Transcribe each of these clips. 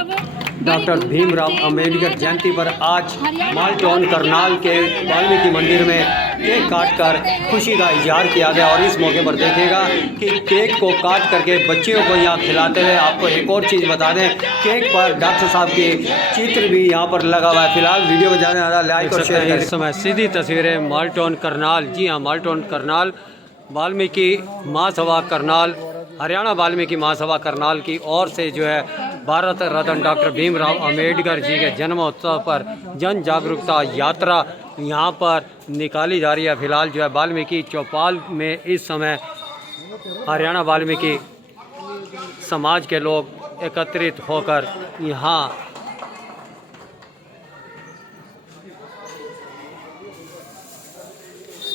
Doctor Bhimrao Ambedkar Jayanti पर आज मालटाउन करनाल के वाल्मीकि मंदिर में केक काट कर खुशी का इजहार किया गया। और इस मौके पर देखिएगा कि केक को काट करके बच्चियों को यहाँ खिलाते हुए आपको एक और चीज़ बता दें, केक पर डॉक्टर साहब के चित्र भी यहाँ पर लगा हुआ है। फिलहाल वीडियो को ज़्यादा लाइक और शेयर करें। इस समय सीधी तस्वीरें मालटाउन करनाल, जी हाँ मालटाउन करनाल, वाल्मीकि महासभा करनाल, हरियाणा वाल्मीकि महासभा करनाल की ओर से जो है भारत रत्न डॉक्टर भीमराव अंबेडकर जी के जन्मोत्सव पर जन जागरूकता यात्रा यहाँ पर निकाली जा रही है। फिलहाल जो है वाल्मीकि चौपाल में इस समय हरियाणा वाल्मीकि समाज के लोग एकत्रित होकर यहाँ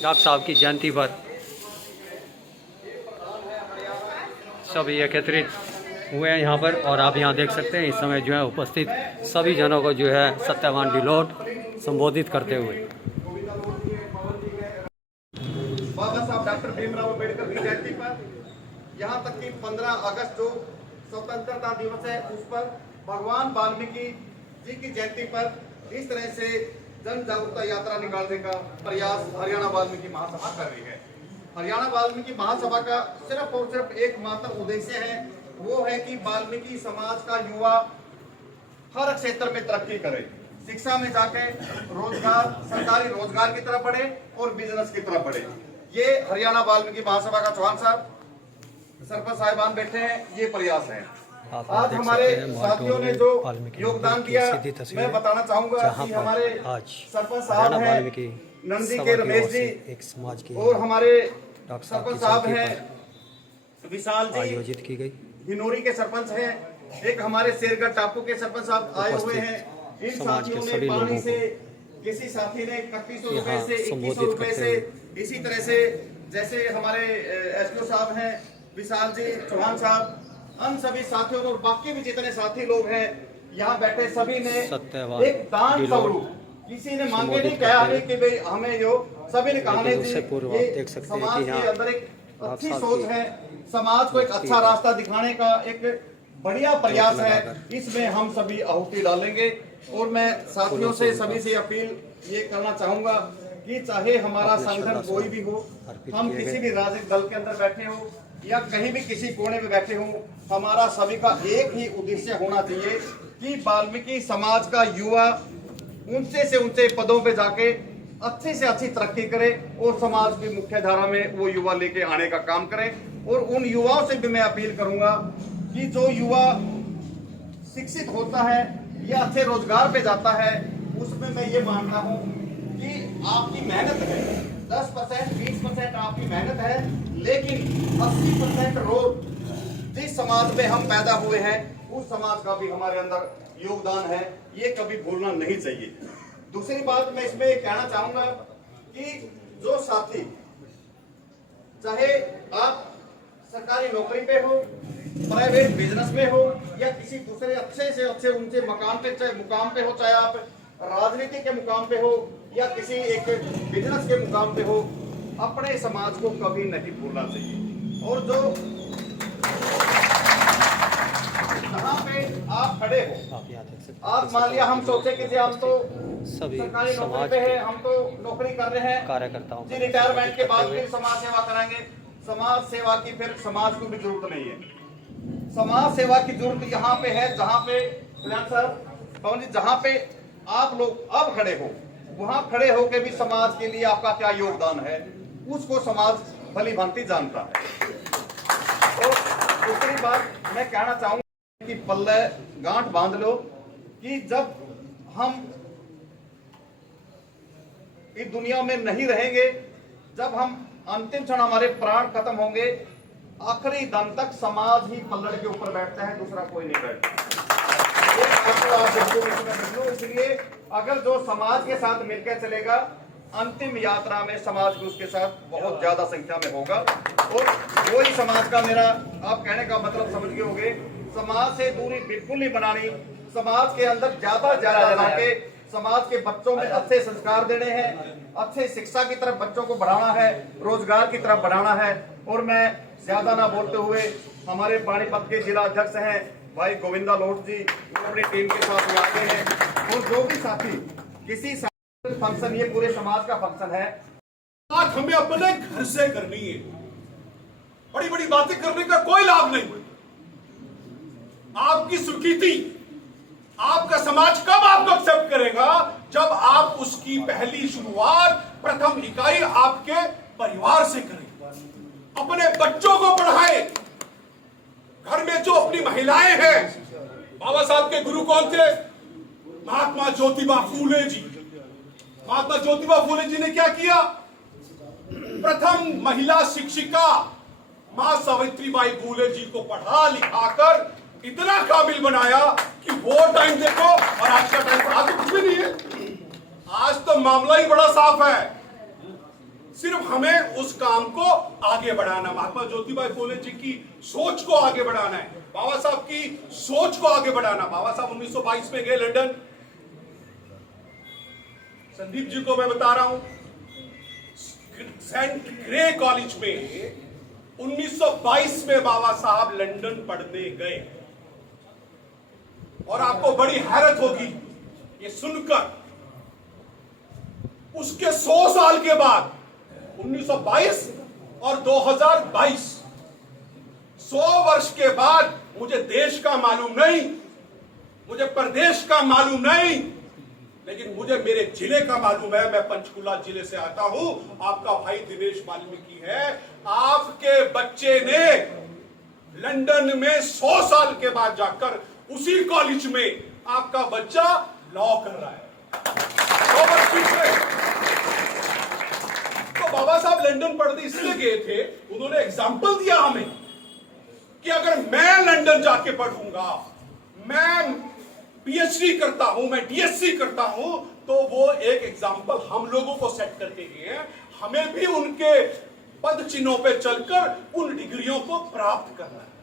डॉक्टर साहब की जयंती पर सभी एकत्रित हुए हैं यहाँ पर। और आप यहाँ देख सकते हैं इस समय जो है उपस्थित सभी जनों को जो है सत्यवान डिलोट संबोधित करते हुए। बाबा साहब डॉक्टर भीमराव अंबेडकर की जयंती पर यहाँ तक कि 15 अगस्त जो स्वतंत्रता दिवस है उस पर भगवान वाल्मीकि जी की जयंती पर इस तरह से जन जागरूकता यात्रा निकालने का प्रयास हरियाणा वाल्मीकि महासभा कर रही है। हरियाणा वाल्मीकि महासभा का सिर्फ और सिर्फ एकमात्र उद्देश्य है, वो है कि वाल्मीकि समाज का युवा हर क्षेत्र में तरक्की करे, शिक्षा में जाके रोजगार, सरकारी रोजगार की तरफ बढ़े और बिजनेस की तरफ बढ़े। ये हरियाणा वाल्मीकि महासभा का चौहान साहब, सरपंच साहिबान बैठे हैं, ये प्रयास है। आज हमारे साथियों ने जो योगदान दिया, मैं बताना चाहूंगा कि हमारे सरपंच साहब हैं नंदी के रमेश जी, एक समाज की और हमारे सरपंच साहब हैं विशाल जी आयोजित की गई, हिनोरी के सरपंच हैं, एक हमारे शेरगढ़ टापू के सरपंच साहब आए हुए हैं। इन साथियों ने पानी से, किसी साथी ने 3100 रुपए से, 2100 रुपए से, इसी तरह से जैसे हमारे एसपीओ साहब हैं विशाल जी, चौहान साहब, हम सभी साथियों और बाकी भी जितने साथी लोग हैं यहाँ बैठे सभी ने एक दान स्वरूप, किसी ने मांगे नहीं, कहा नहीं कि भाई हमें जो, सभी ने कहा नहीं, ये समाज के अंदर एक अच्छी सोच है, समाज को एक अच्छा रास्ता दिखाने का एक बढ़िया प्रयास है, इसमें हम सभी आहुति डालेंगे। और मैं साथियों से सभी से अपील ये करना चाहूंगा कि चाहे हमारा संगठन कोई भी हो, हम किसी भी राजनीतिक दल के अंदर बैठे हो या कहीं भी किसी कोने में बैठे हो, हमारा सभी का एक ही उद्देश्य होना चाहिए कि वाल्मीकि समाज का युवा ऊंचे से ऊंचे पदों पे जाके अच्छी से अच्छी तरक्की करे और समाज की मुख्य धारा में वो युवा लेके आने का काम करे। और उन युवाओं से भी मैं अपील करूंगा कि जो युवा शिक्षित होता है या अच्छे रोजगार पे जाता है, उसमें मैं ये मानता हूँ कि आपकी मेहनत है, 10% 20% आपकी मेहनत है, लेकिन 80% रोज जिस समाज में हम पैदा हुए हैं उस समाज का भी हमारे अंदर योगदान है, ये कभी भूलना नहीं चाहिए। दूसरी बात मैं इसमें कहना चाहूंगा कि जो साथी, चाहे आप सरकारी नौकरी पे हो, प्राइवेट बिजनेस में हो या किसी दूसरे अच्छे से अच्छे ऊंचे मुकाम पे हो, चाहे आप राजनीति के मुकाम पे हो या किसी एक बिजनेस के मुकाम पे हो, अपने समाज को कभी नहीं भूलना चाहिए। और जो जहाँ पे आप खड़े हो, आप मान लिया हम सोचे कि हम तो सरकारी नौकरी पे है, हम तो नौकरी कर रहे हैं, कार्यकर्ताओं जी रिटायरमेंट के बाद फिर समाज सेवा कराएंगे, समाज सेवा की फिर समाज को भी जरूरत नहीं है। समाज सेवा की जरूरत यहाँ पे है जहाँ पे सर पवन जी, जहाँ पे आप लोग अब खड़े हो, वहाँ खड़े होके भी समाज के लिए आपका क्या योगदान है उसको समाज भली भांति जानता है। और दूसरी बात मैं कहना चाहूंगा कि पल्ले गांठ बांध लो कि जब हम इस दुनिया में नहीं रहेंगे, जब हम अंतिम क्षण हमारे प्राण खत्म होंगे, आखिरी दम तक समाज ही पल्लड़ के ऊपर बैठता है, दूसरा कोई नहीं बैठता। इसलिए अगर जो समाज के साथ मिलकर चलेगा, अंतिम यात्रा में समाज भी उसके साथ बहुत ज्यादा संख्या में होगा। और वही समाज का मेरा, आप कहने का मतलब समझ गए होंगे, समाज से दूरी बिल्कुल नहीं बनानी, समाज के अंदर ज्यादा जाके समाज के बच्चों में अच्छे संस्कार देने हैं, अच्छे शिक्षा की तरफ बच्चों को बढ़ाना है, रोजगार की तरफ बढ़ाना है। और मैं ज्यादा ना बोलते हुए हमारे पानीपत के जिला अध्यक्ष हैं भाई गोविंदा लोट जी अपनी टीम के साथ में आगे हैं, और जो भी साथी किसी फंक्शन, ये पूरे समाज का फंक्शन है, बात हमें अपने घर से करनी है। बड़ी बड़ी बातें करने का कोई लाभ नहीं। आपकी स्वीकृति आपका समाज कब आपको एक्सेप्ट करेगा? जब आप उसकी पहली शुरुआत, प्रथम इकाई आपके परिवार से करें। अपने बच्चों को पढ़ाएं। घर में जो अपनी महिलाएं हैं, बाबा साहब के गुरु कौन थे? महात्मा ज्योतिबा फूले जी। महात्मा ज्योतिबा फूले जी ने क्या किया? प्रथम महिला शिक्षिका मां सावित्रीबाई फूले जी को पढ़ा लिखाकर इतना काबिल बनाया कि वो टाइम देखो और आज का टाइम, आज तो कुछ भी नहीं है। आज तो मामला ही बड़ा साफ है। सिर्फ हमें उस काम को आगे बढ़ाना, महात्मा ज्योतिबा फूले जी की सोच को आगे बढ़ाना है, बाबा साहब की सोच को आगे बढ़ाना। बाबा साहब 1922 में गए लंदन। संदीप जी को मैं बता रहा हूं, सेंट ग्रे कॉलेज में 1922 में बाबा साहब लंदन पढ़ने गए। और आपको बड़ी हैरत होगी ये सुनकर, उसके 100 साल के बाद 1922 और 2022, 100 वर्ष के बाद, मुझे देश का मालूम नहीं, मुझे प्रदेश का मालूम नहीं, लेकिन मुझे मेरे जिले का मालूम है। मैं पंचकुला जिले से आता हूं, आपका भाई दिनेश वाल्मीकि है। आपके बच्चे ने लंदन में 100 साल के बाद जाकर उसी कॉलेज में आपका बच्चा लॉ कर रहा है। 100 वर्ष पीछे तो बाबा साहब लंदन पढ़ने इसलिए गए थे, उन्होंने एग्जाम्पल दिया हमें कि अगर मैं लंदन जाके पढ़ूंगा, मैं पीएचडी करता हूं, मैं डीएससी करता हूं, तो वो एक एग्जाम्पल हम लोगों को सेट करके गए हैं। हमें भी उनके पद चिन्हों पे चलकर उन डिग्रियों को प्राप्त करना है।